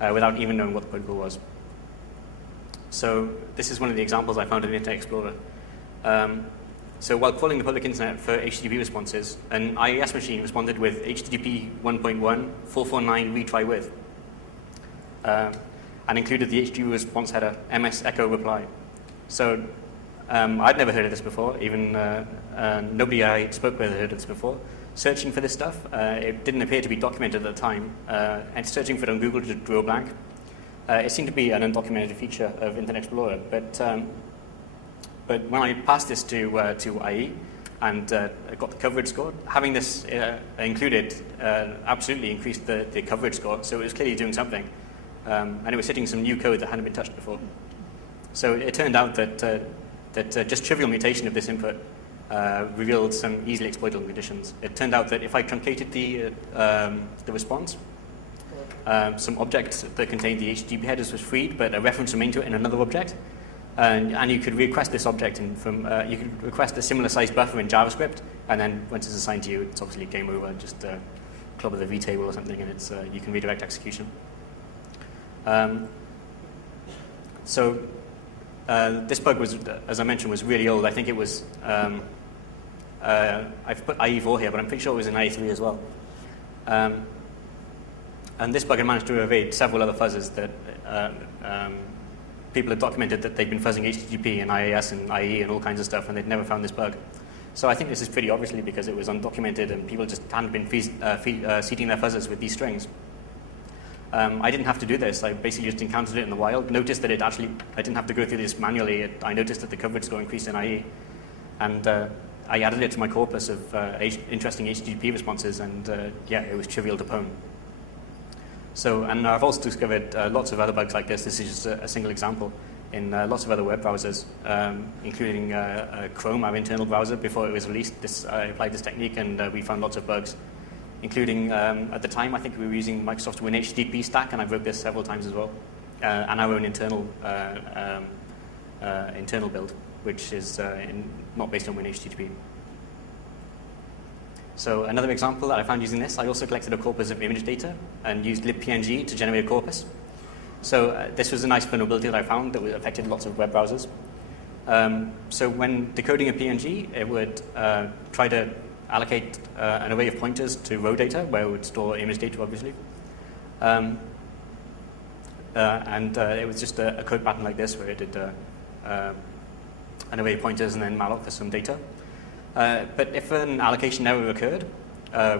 without even knowing what the protocol was. So this is one of the examples I found in Internet Explorer. So while crawling the public internet for HTTP responses, an IIS machine responded with HTTP 1.1 449 retry with, and included the HTTP response header MS echo reply. So I'd never heard of this before. Even nobody I spoke with had heard of this before. Searching for this stuff, it didn't appear to be documented at the time, and searching for it on Google just drew a blank. It seemed to be an undocumented feature of Internet Explorer, but when I passed this to IE and got the coverage score, having this included absolutely increased the coverage score, so it was clearly doing something. And it was hitting some new code that hadn't been touched before. So it turned out that just trivial mutation of this input revealed some easily exploitable conditions. It turned out that if I truncated the response, some object that contained the HTTP headers was freed, but a reference remained to it in another object. And you could request this object you could request a similar sized buffer in JavaScript, and then once it's assigned to you, it's obviously game over. Just club with a vtable or something, and you can redirect execution. So this bug was, as I mentioned, was really old. I think it was. I've put IE4 here, but I'm pretty sure it was in IE3 as well. And this bug had managed to evade several other fuzzes that people had documented that they'd been fuzzing HTTP and IIS and IE and all kinds of stuff, and they'd never found this bug. So I think this is pretty obviously because it was undocumented and people just hadn't been seeding their fuzzers with these strings. I didn't have to do this. I basically just encountered it in the wild, noticed that I didn't have to go through this manually. I noticed that the coverage score increased in IE, and I added it to my corpus of interesting HTTP responses, and yeah, it was trivial to pwn. So, and I've also discovered lots of other bugs like this. This is just a single example in lots of other web browsers, including Chrome, our internal browser. Before it was released, I applied this technique, and we found lots of bugs, including, at the time, I think we were using Microsoft's WinHTTP stack, and I wrote this several times as well, and our own internal build, which is not based on WinHTTP. So another example that I found using this, I also collected a corpus of image data and used libpng to generate a corpus. So this was a nice vulnerability that I found that affected lots of web browsers. So when decoding a PNG, it would try to allocate an array of pointers to row data, where it would store image data, obviously. And it was just a code pattern like this, where it did an array of pointers and then malloc for some data. But if an allocation error occurred,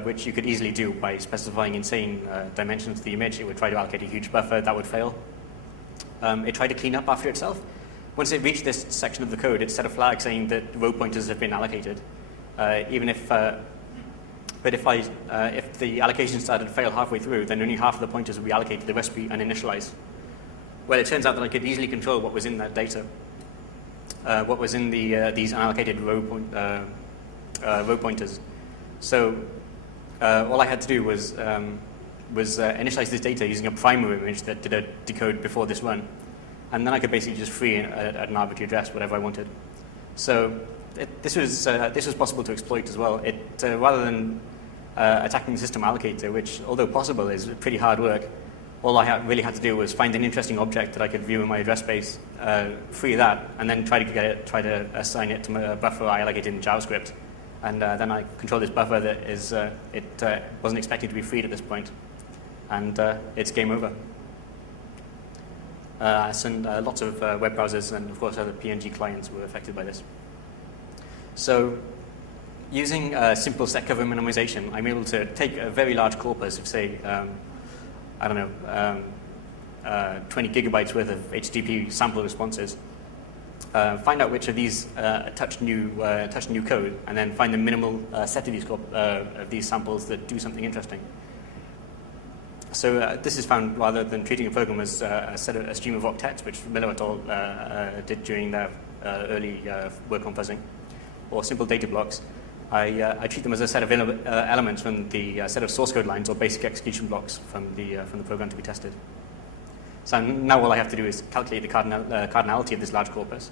which you could easily do by specifying insane dimensions to the image, it would try to allocate a huge buffer. That would fail. It tried to clean up after itself. Once it reached this section of the code, it set a flag saying that row pointers have been allocated. But if the allocation started to fail halfway through, then only half of the pointers would be allocated, the rest would be uninitialized. Well, it turns out that I could easily control what was in that data. What was in these unallocated row pointers. So all I had to do was initialize this data using a primer image that did a decode before this run, and then I could basically just free at an arbitrary address whatever I wanted. So this was possible to exploit as well. Rather than attacking the system allocator, which, although possible, is pretty hard work, all I really had to do was find an interesting object that I could view in my address space, free that, and then try to assign it to a buffer I allocated in JavaScript. And then I control this buffer that is wasn't expected to be freed at this point, and it's game over. And lots of web browsers and, of course, other PNG clients were affected by this. So using simple set cover minimization, I'm able to take a very large corpus of, say, 20 gigabytes worth of HTTP sample responses, find out which of these touch new code, and then find the minimal set of these samples that do something interesting. So this is found rather than treating a program as a stream of octets, which Miller et al. Did during their early work on fuzzing, or simple data blocks. I treat them as a set of elements from the set of source code lines or basic execution blocks from the program to be tested. So now all I have to do is calculate the cardinality of this large corpus,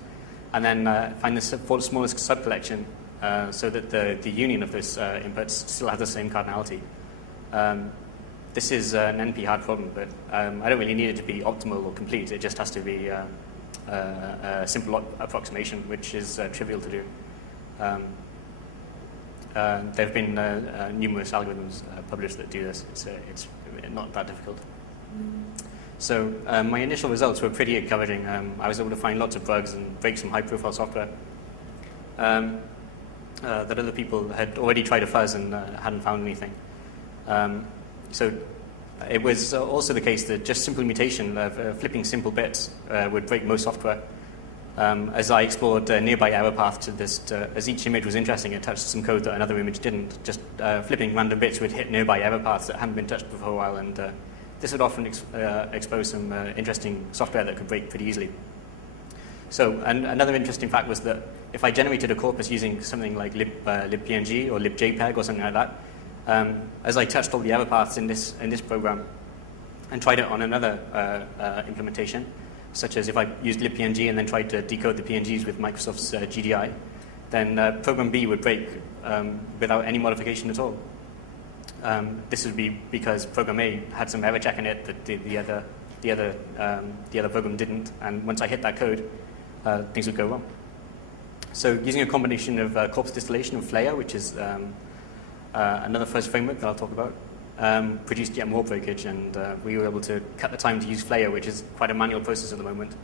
and then find the smallest subcollection so that the union of those inputs still has the same cardinality. this is an NP-hard problem, but I don't really need it to be optimal or complete. It just has to be a simple approximation, which is trivial to do. There have been numerous algorithms published that do this. It's not that difficult. So my initial results were pretty encouraging. I was able to find lots of bugs and break some high-profile software that other people had already tried to fuzz and hadn't found anything. So it was also the case that just simple mutation of flipping simple bits would break most software. As I explored nearby error paths to this, as each image was interesting, it touched some code that another image didn't. Just flipping random bits would hit nearby error paths that hadn't been touched for a while, and this would often expose some interesting software that could break pretty easily. So another interesting fact was that if I generated a corpus using something like libpng or libjpeg or something like that, as I touched all the error paths in this program and tried it on another implementation, such as if I used libpng and then tried to decode the PNGs with Microsoft's GDI, then program B would break without any modification at all. This would be because program A had some error check in it that the other program didn't, and once I hit that code, things would go wrong. So using a combination of corpus distillation and Flair, which is another fuzz framework that I'll talk about, produced yet more breakage, and we were able to cut the time to use Flair, which is quite a manual process at the moment,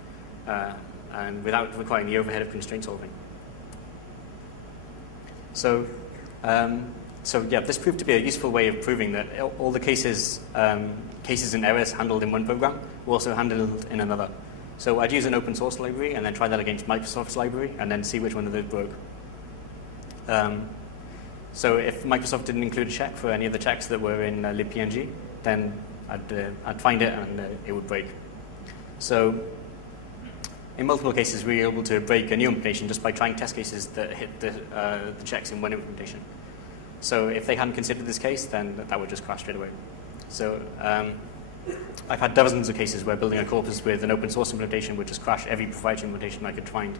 and without requiring the overhead of constraint solving. So yeah, this proved to be a useful way of proving that all the cases and errors handled in one program were also handled in another. So I'd use an open source library and then try that against Microsoft's library and then see which one of those broke. So if Microsoft didn't include a check for any of the checks that were in libpng, then I'd find it and it would break. So in multiple cases, we were able to break a new implementation just by trying test cases that hit the checks in one implementation. So if they hadn't considered this case, then that would just crash straight away. So I've had dozens of cases where building a corpus with an open source implementation would just crash every proprietary implementation I could find.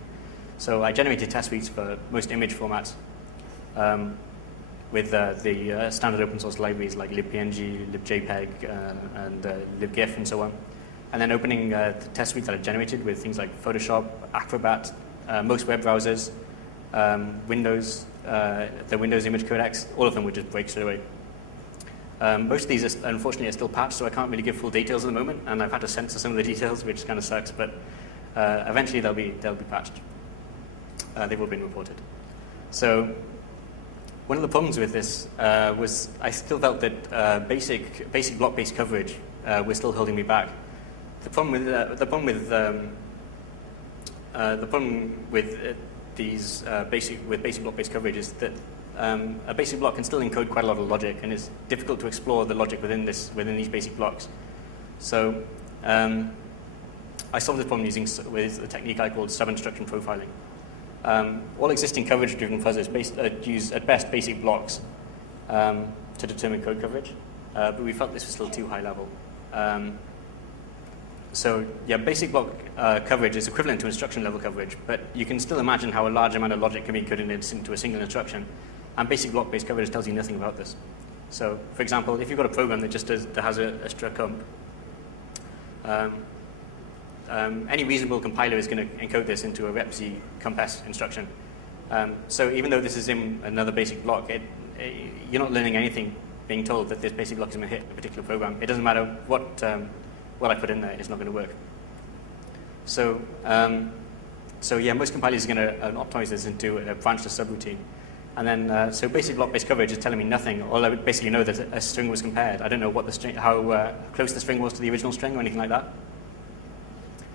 So I generated test suites for most image formats with the standard open source libraries like libpng, libjpeg, and libgif, and so on. And then opening the test suite that I generated with things like Photoshop, Acrobat, most web browsers, Windows, the Windows image codecs, all of them would just break straight away. Most of these, unfortunately, are still patched, so I can't really give full details at the moment, and I've had to censor some of the details, which kind of sucks, but eventually they'll be patched. They've all been reported. So one of the problems with this was I still felt that basic block-based coverage was still holding me back. The problem with these basic block-based coverage is that a basic block can still encode quite a lot of logic, and it's difficult to explore the logic within these basic blocks. So I solved this problem with a technique I called sub-instruction profiling. All existing coverage-driven fuzzers use at best basic blocks to determine code coverage, but we felt this was still too high level. So yeah, basic block coverage is equivalent to instruction level coverage, but you can still imagine how a large amount of logic can be encoded into a single instruction, and basic block-based coverage tells you nothing about this. So for example, if you've got a program that has a struct comp, any reasonable compiler is going to encode this into a repc comp-s instruction. So even though this is in another basic block, you're not learning anything being told that this basic block is going to hit a particular program. It doesn't matter what I put in there, it's not going to work. So yeah, most compilers are going to optimize this into a branchless subroutine. And then, so basic block-based coverage is telling me nothing. All I would basically know that a string was compared. I don't know what how close the string was to the original string or anything like that.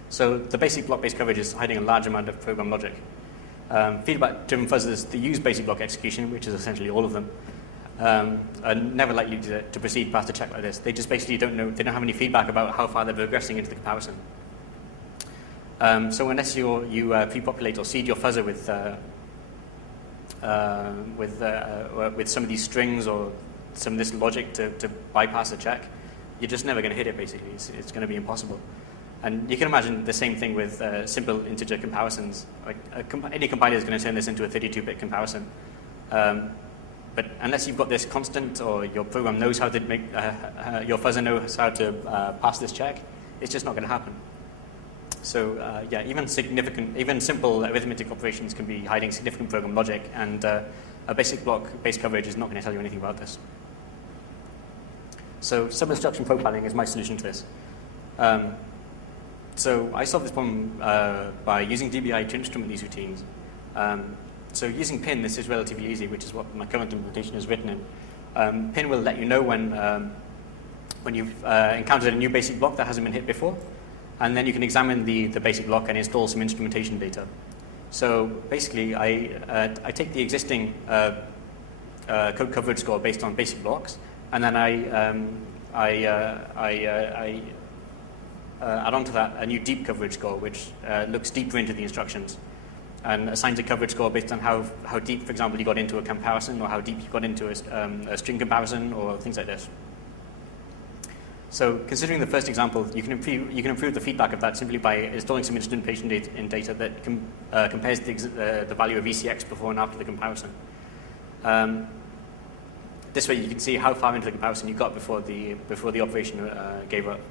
So the basic block-based coverage is hiding a large amount of program logic. Feedback-driven fuzzers that use basic block execution, which is essentially all of them, are never likely to proceed past a check like this. They just basically don't know, they don't have any feedback about how far they're progressing into the comparison. So unless you pre-populate or seed your fuzzer with some of these strings or some of this logic to bypass a check, you're just never going to hit it, basically. It's going to be impossible. And you can imagine the same thing with simple integer comparisons. Like any compiler is going to turn this into a 32-bit comparison. But but unless you've got this constant, or your program knows how to make, your fuzzer knows how to pass this check, it's just not going to happen. So yeah, even simple arithmetic operations can be hiding significant program logic, and a basic block-based coverage is not going to tell you anything about this. So sub-instruction profiling is my solution to this. So I solved this problem by using DBI to instrument these routines. So using PIN, this is relatively easy, which is what my current implementation is written in. PIN will let you know when you've encountered a new basic block that hasn't been hit before, and then you can examine the basic block and install some instrumentation data. So basically, I take the existing code coverage score based on basic blocks, and then I add onto that a new deep coverage score, which looks deeper into the instructions and assigns a coverage score based on how deep, for example, you got into a comparison, or how deep you got into a string comparison, or things like this. So considering the first example, you can improve the feedback of that simply by installing some instrumentation data that compares the value of ECX before and after the comparison. This way you can see how far into the comparison you got before the operation gave up.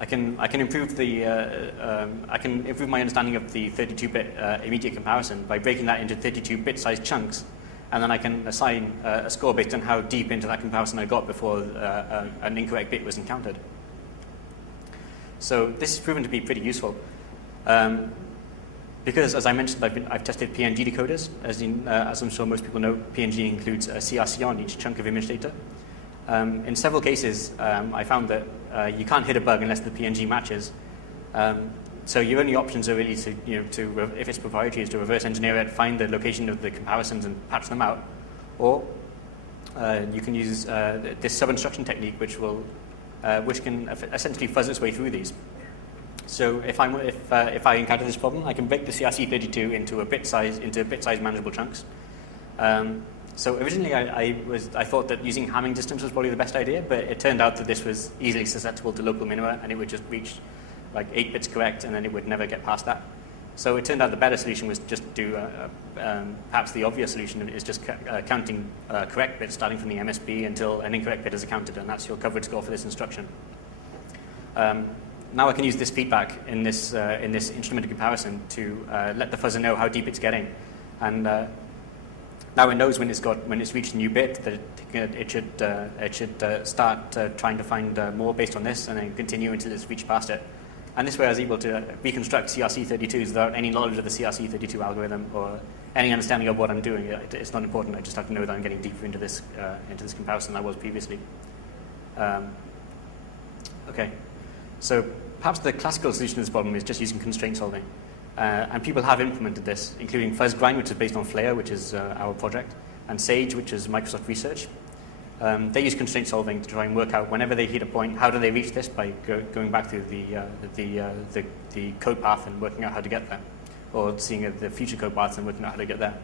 I can improve my understanding of the 32-bit immediate comparison by breaking that into 32-bit sized chunks, and then I can assign a score based on how deep into that comparison I got before an incorrect bit was encountered. So this has proven to be pretty useful. Because, as I mentioned, I've tested PNG decoders. As I'm sure most people know, PNG includes a CRC on each chunk of image data. In several cases, I found that you can't hit a bug unless the PNG matches. So your only options are really if it's proprietary, is to reverse engineer it, find the location of the comparisons and patch them out. Or you can use this sub-instruction technique, which can essentially fuzz its way through these. So if I encounter this problem, I can break the CRC32 into bit-sized manageable chunks. So originally I thought that using Hamming distance was probably the best idea, but it turned out that this was easily susceptible to local minima, and it would just reach like 8 bits correct, and then it would never get past that. So it turned out the better solution was just do, perhaps the obvious solution is just counting correct bits starting from the MSB until an incorrect bit is accounted, and that's your coverage score for this instruction. Now I can use this feedback in this instrumented comparison to let the fuzzer know how deep it's getting, and now it knows when it's reached a new bit that it should start trying to find more based on this, and then continue until it's reached past it. And this way I was able to reconstruct CRC32s without any knowledge of the CRC32 algorithm or any understanding of what I'm doing. It's not important. I just have to know that I'm getting deeper into this comparison than I was previously. Okay. So perhaps the classical solution to this problem is just using constraint solving. And people have implemented this, including FuzzGrind, which is based on Flare, which is our project, and Sage, which is Microsoft Research. They use constraint solving to try and work out whenever they hit a point, how do they reach this by going back through the code path and working out how to get there, or seeing the future code paths and working out how to get there.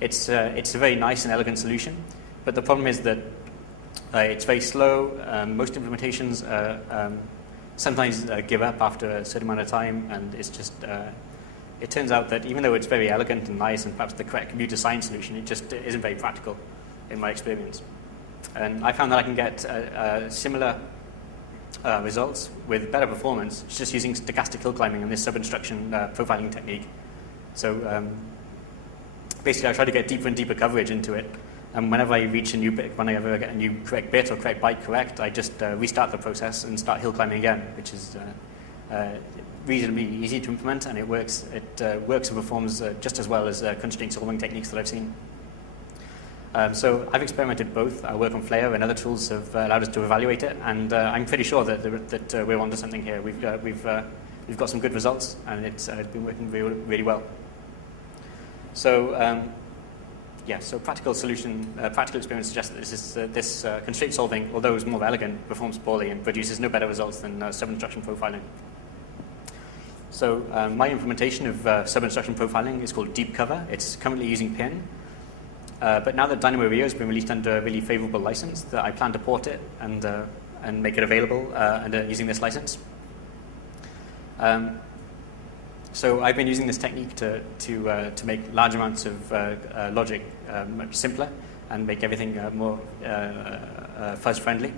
It's a very nice and elegant solution, but the problem is that it's very slow. Most implementations sometimes give up after a certain amount of time, and it's just it turns out that even though it's very elegant and nice and perhaps the correct computer science solution, it just isn't very practical in my experience. And I found that I can get similar results with better performance just using stochastic hill climbing and this sub-instruction profiling technique. So basically I try to get deeper and deeper coverage into it, and whenever I reach a new bit, whenever I get a new correct bit or correct byte correct, I just restart the process and start hill climbing again, which is reasonably easy to implement, and it works. It works and performs just as well as constraint solving techniques that I've seen. So I've experimented both. I work on Flare, and other tools have allowed us to evaluate it, and I'm pretty sure that we're onto something here. We've got some good results, and it's been working really, really well. So so practical experience suggests that this constraint solving, although it's more elegant, performs poorly and produces no better results than sub-instruction profiling. So my implementation of sub-instruction profiling is called Deep Cover. It's currently using PIN. But now that DynamoRio has been released under a really favorable license, that I plan to port it and make it available under using this license. So I've been using this technique to make large amounts of logic much simpler and make everything more fuzz friendly.